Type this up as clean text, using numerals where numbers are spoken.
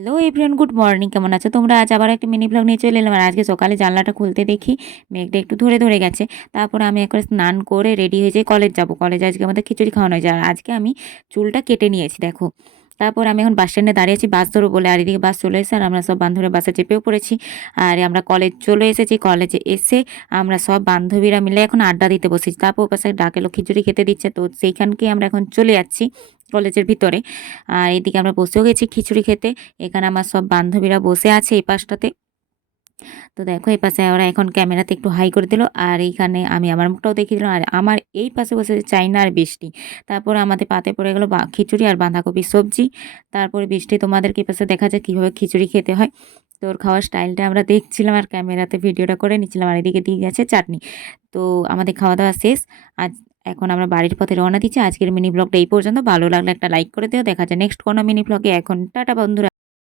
Hello everyone, good morning. কেমন আছো তোমরা? আজ আবার একটা মিনি ব্লগ নিয়ে চলে এলাম। আর আজকে সকালে জানলাটা খুলতে দেখি মেঘটা একটু ধরে গেছে। তারপরে আমি একবার স্নান করে রেডি হয়ে যাই, কলেজ যাব। কলেজে আজকে আমাদের খিচুড়ি খাওয়ানো হয়েছে। আর আজকে আমি চুলটা কেটে নিয়েছি দেখো। তারপর আমি এখন বাস স্ট্যান্ডে দাঁড়িয়ে আছি বাস ধরবো বলে। আর এদিকে বাস চলে এসেছে আর আমরা সব বান্ধবীরা বাসে চেপেও পড়েছি। আর আমরা কলেজ চলে এসেছি। কলেজে এসে আমরা সব বান্ধবীরা মিলে এখন আড্ডা দিতে বসেছি। তারপর পাশে ডাকেলো খিচুড়ি খেতে দিচ্ছে, তো সেইখানকে আমরা এখন চলে যাচ্ছি কলেজের ভিতরে। আর এদিকে আমরা বসেও গেছি খিচুড়ি খেতে। এখানে আমার সব বান্ধবীরা বসে আছে এই পাশটাতে। তো দেখো এই পাশে ওরা এখন ক্যামেরাতে একটু হাই করে দিল, আর এইখানে আমি আমার মুখটাও দেখিয়ে দিলাম। আর আমার এই পাশে বসে চাইনা আর বৃষ্টি। তারপরে আমাদের পাতে পড়ে গেল খিচুড়ি আর বাঁধাকপির সবজি। তারপরে বৃষ্টি তোমাদেরকে এই পাশে দেখা যায় কীভাবে খিচুড়ি খেতে হয়। তো ওর খাওয়ার স্টাইলটা আমরা দেখছিলাম আর ক্যামেরাতে ভিডিওটা করে নিচ্ছিলাম। আর এদিকে দিয়ে গেছে চাটনি। তো আমাদের খাওয়া দাওয়া শেষ। আজ এখন আমরা বাড়ির পথে রওনা দিচ্ছি। আজকের মিনি ব্লগটা এই পর্যন্ত। ভালো লাগলে একটা লাইক করে দিও। দেখা যায় নেক্সট কোনো মিনি ব্লগে। এখন টাটা বন্ধুরা।